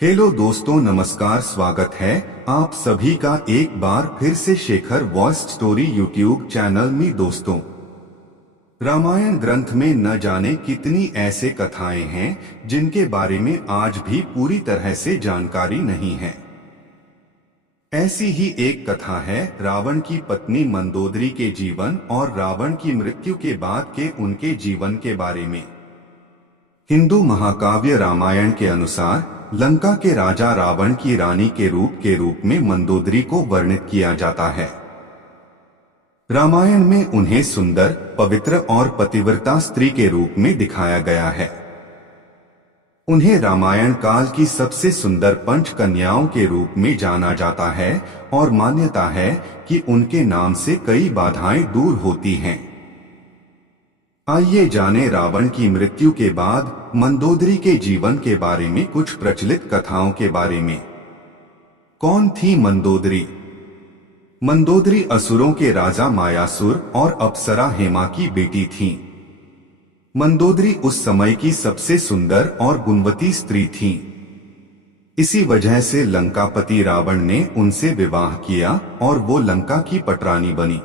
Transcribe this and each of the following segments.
Hello दोस्तों, नमस्कार। स्वागत है आप सभी का एक बार फिर से Shekhar voice story YouTube channel में। दोस्तों, रामायण ग्रंथ में न जाने कितनी ऐसे कथाएं हैं जिनके बारे में आज भी पूरी तरह से जानकारी नहीं है। ऐसी ही एक कथा है रावण की पत्नी मंदोदरी के जीवन और रावण की मृत्यु के बाद के उनके जीवन के बारे में। हिंदू महाकाव्य रामायण के अनुसार लंका के राजा रावण की रानी के रूप में मंदोदरी को वर्णित किया जाता है। रामायण में उन्हें सुंदर, पवित्र और पतिव्रता स्त्री के रूप में दिखाया गया है। उन्हें रामायण काल की सबसे सुंदर पंच कन्याओं के रूप में जाना जाता है और मान्यता है कि उनके नाम से कई बाधाएं दूर होती हैं। आइए जाने रावण की मृत्यु के बाद मंदोदरी के जीवन के बारे में कुछ प्रचलित कथाओं के बारे में। कौन थी मंदोदरी? मंदोदरी असुरों के राजा मायासुर और अप्सरा हेमा की बेटी थीं। मंदोदरी उस समय की सबसे सुंदर और गुणवती स्त्री थीं। इसी वजह से लंकापति रावण ने उनसे विवाह किया और वो लंका की पटरानी बनी।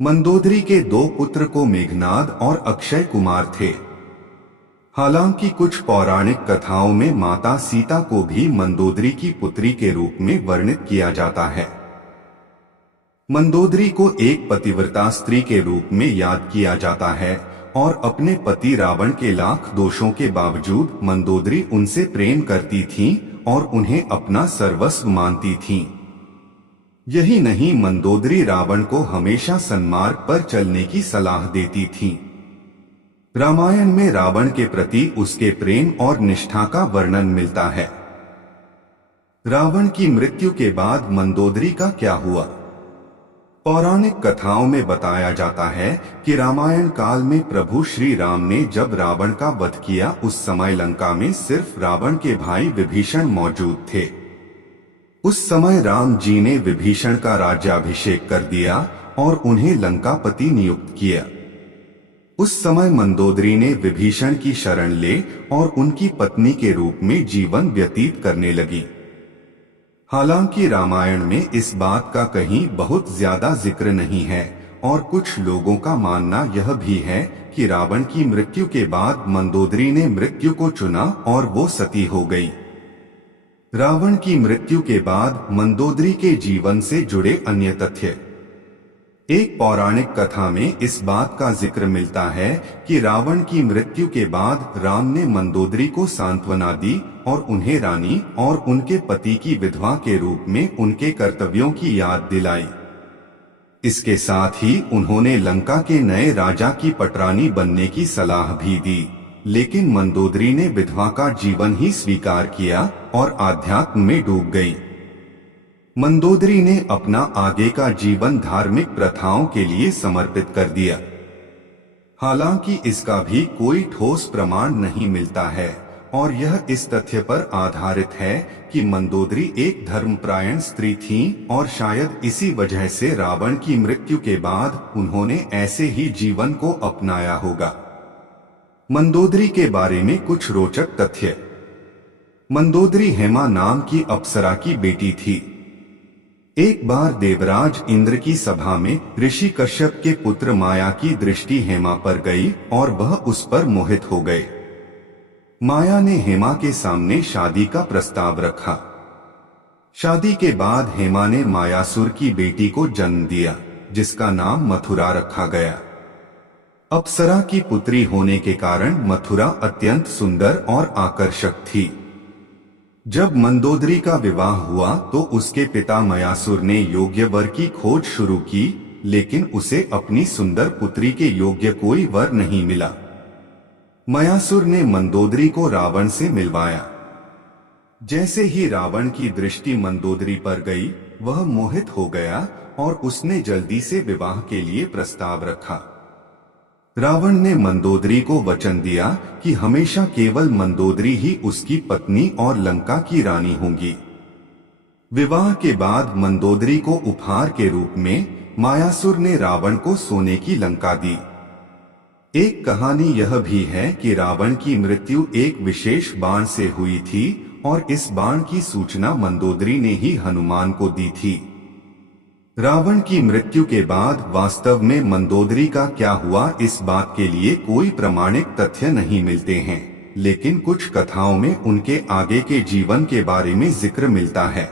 मंदोदरी के दो पुत्र को मेघनाद और अक्षय कुमार थे। हालांकि कुछ पौराणिक कथाओं में माता सीता को भी मंदोदरी की पुत्री के रूप में वर्णित किया जाता है। मंदोदरी को एक पतिव्रता स्त्री के रूप में याद किया जाता है और अपने पति रावण के लाख दोषों के बावजूद मंदोदरी उनसे प्रेम करती थीं और उन्हें अपना सर्वस्व मानती थीं। यही नहीं, मंदोदरी रावण को हमेशा सन्मार्ग पर चलने की सलाह देती थीं। रामायण में रावण के प्रति उसके प्रेम और निष्ठा का वर्णन मिलता है। रावण की मृत्यु के बाद मंदोदरी का क्या हुआ? पौराणिक कथाओं में बताया जाता है कि रामायण काल में प्रभु श्री राम ने जब रावण का वध किया, उस समय लंका में सिर्फ रावण के भाई विभीषण मौजूद थे। उस समय राम जी ने विभीषण का राज्याभिषेक कर दिया और उन्हें लंकापति नियुक्त किया। उस समय मंदोदरी ने विभीषण की शरण ले और उनकी पत्नी के रूप में जीवन व्यतीत करने लगी। हालांकि रामायण में इस बात का कहीं बहुत ज्यादा जिक्र नहीं है और कुछ लोगों का मानना यह भी है कि रावण की मृत्यु के बाद मंदोदरी ने मृत्यु को चुना और वो सती हो गई। रावण की मृत्यु के बाद मंदोदरी के जीवन से जुड़े अन्य तथ्य। एक पौराणिक कथा में इस बात का जिक्र मिलता है कि रावण की मृत्यु के बाद राम ने मंदोदरी को सांत्वना दी और उन्हें रानी और उनके पति की विधवा के रूप में उनके कर्तव्यों की याद दिलाई। इसके साथ ही उन्होंने लंका के नए राजा की पटरानी बनने की सलाह भी दी, लेकिन मंदोदरी ने विधवा का जीवन ही स्वीकार किया और आध्यात्म में डूब गई। मंदोदरी ने अपना आगे का जीवन धार्मिक प्रथाओं के लिए समर्पित कर दिया। हालांकि इसका भी कोई ठोस प्रमाण नहीं मिलता है और यह इस तथ्य पर आधारित है कि मंदोदरी एक धर्मपरायण स्त्री थीं और शायद इसी वजह से रावण की मृत्यु के बाद उन्होंने ऐसे ही जीवन को अपनाया होगा। मंदोदरी के बारे में कुछ रोचक तथ्य। मंदोदरी हेमा नाम की अप्सरा की बेटी थी। एक बार देवराज इंद्र की सभा में ऋषि कश्यप के पुत्र माया की दृष्टि हेमा पर गई और वह उस पर मोहित हो गए। माया ने हेमा के सामने शादी का प्रस्ताव रखा। शादी के बाद हेमा ने मायासुर की बेटी को जन्म दिया, जिसका नाम मथुरा रखा गया। अप्सरा की पुत्री होने के कारण मथुरा अत्यंत सुंदर और आकर्षक थी। जब मंदोदरी का विवाह हुआ तो उसके पिता मयासुर ने योग्य वर की खोज शुरू की, लेकिन उसे अपनी सुंदर पुत्री के योग्य कोई वर नहीं मिला। मयासुर ने मंदोदरी को रावण से मिलवाया। जैसे ही रावण की दृष्टि मंदोदरी पर गई, वह मोहित हो गया और उसने जल्दी से विवाह के लिए प्रस्ताव रखा। रावण ने मंदोदरी को वचन दिया कि हमेशा केवल मंदोदरी ही उसकी पत्नी और लंका की रानी होंगी। विवाह के बाद मंदोदरी को उपहार के रूप में मायासुर ने रावण को सोने की लंका दी। एक कहानी यह भी है कि रावण की मृत्यु एक विशेष बाण से हुई थी और इस बाण की सूचना मंदोदरी ने ही हनुमान को दी थी। रावण की मृत्यु के बाद वास्तव में मंदोदरी का क्या हुआ, इस बात के लिए कोई प्रमाणिक तथ्य नहीं मिलते हैं, लेकिन कुछ कथाओं में उनके आगे के जीवन के बारे में जिक्र मिलता है।